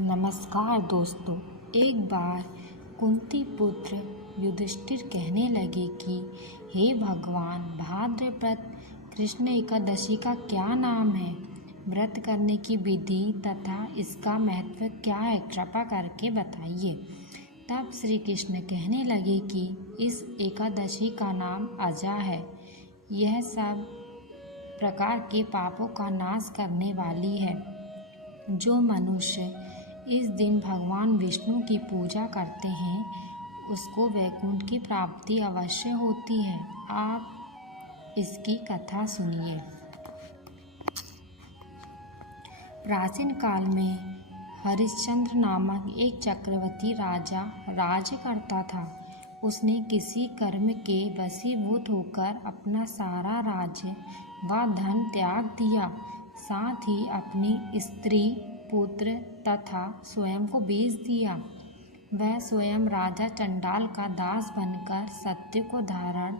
नमस्कार दोस्तों। एक बार कुंती पुत्र युधिष्ठिर कहने लगे कि हे भगवान, भाद्रपद कृष्ण एकादशी का क्या नाम है, व्रत करने की विधि तथा इसका महत्व क्या है, कृपा करके बताइए। तब श्री कृष्ण कहने लगे कि इस एकादशी का नाम अजा है। यह सब प्रकार के पापों का नाश करने वाली है। जो मनुष्य इस दिन भगवान विष्णु की पूजा करते हैं उसको वैकुंठ की प्राप्ति अवश्य होती है। आप इसकी कथा सुनिए। प्राचीन काल में हरिश्चंद्र नामक एक चक्रवर्ती राजा राज्य करता था। उसने किसी कर्म के वशीभूत होकर अपना सारा राज्य व धन त्याग दिया, साथ ही अपनी स्त्री, पुत्र तथा स्वयं को बेच दिया। वह स्वयं राजा चंडाल का दास बनकर सत्य को धारण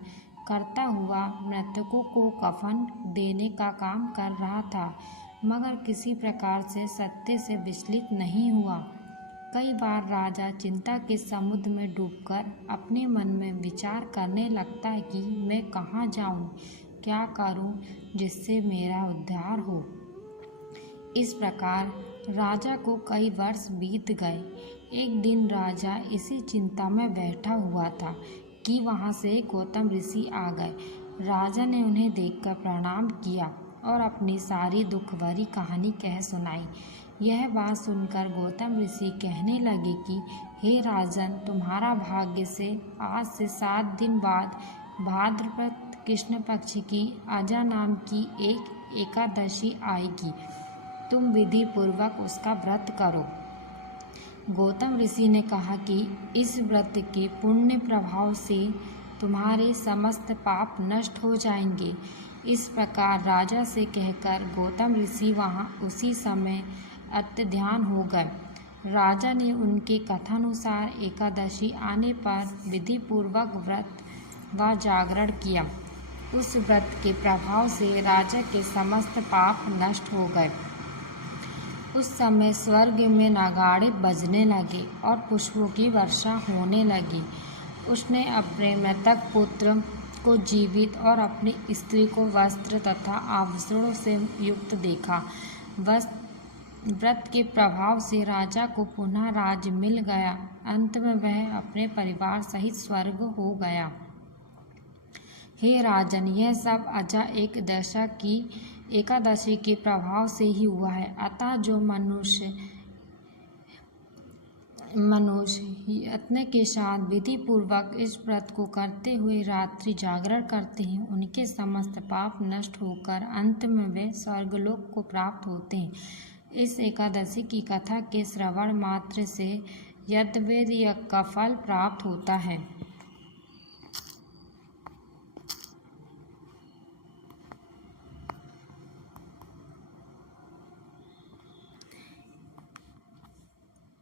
करता हुआ मृतकों को कफन देने का काम कर रहा था, मगर किसी प्रकार से सत्य से विचलित नहीं हुआ। कई बार राजा चिंता के समुद्र में डूबकर अपने मन में विचार करने लगता है कि मैं कहाँ जाऊँ, क्या करूँ जिससे मेरा उद्धार हो। इस प्रकार राजा को कई वर्ष बीत गए। एक दिन राजा इसी चिंता में बैठा हुआ था कि वहाँ से गौतम ऋषि आ गए। राजा ने उन्हें देखकर प्रणाम किया और अपनी सारी दुख भरी कहानी कह सुनाई। यह बात सुनकर गौतम ऋषि कहने लगे कि हे राजन, तुम्हारा भाग्य से आज से 7 दिन बाद भाद्रपद कृष्ण पक्ष की अजा नाम की एक एकादशी आएगी। तुम विधि पूर्वक उसका व्रत करो। गौतम ऋषि ने कहा कि इस व्रत के पुण्य प्रभाव से तुम्हारे समस्त पाप नष्ट हो जाएंगे। इस प्रकार राजा से कहकर गौतम ऋषि वहाँ उसी समय अत्यध्यान हो गए। राजा ने उनके कथानुसार एकादशी आने पर विधि पूर्वक व्रत व जागरण किया। उस व्रत के प्रभाव से राजा के समस्त पाप नष्ट हो गए। उस समय स्वर्ग में नगाड़े बजने लगे और पुष्पों की वर्षा होने लगी। उसने अपने मृतक पुत्र को जीवित और अपनी स्त्री को वस्त्र तथा आभूषणों से युक्त देखा। व्रत के प्रभाव से राजा को पुनः राज्य मिल गया। अंत में वह अपने परिवार सहित स्वर्ग हो गया। हे राजन, यह सब अजा एकादशी के प्रभाव से ही हुआ है। अतः जो मनुष्य यत्न के साथ विधि पूर्वक इस व्रत को करते हुए रात्रि जागरण करते हैं, उनके समस्त पाप नष्ट होकर अंत में वे स्वर्गलोक को प्राप्त होते हैं। इस एकादशी की कथा के श्रवण मात्र से यज्ञवेद यज्ञ का फल प्राप्त होता है।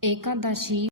एकादशी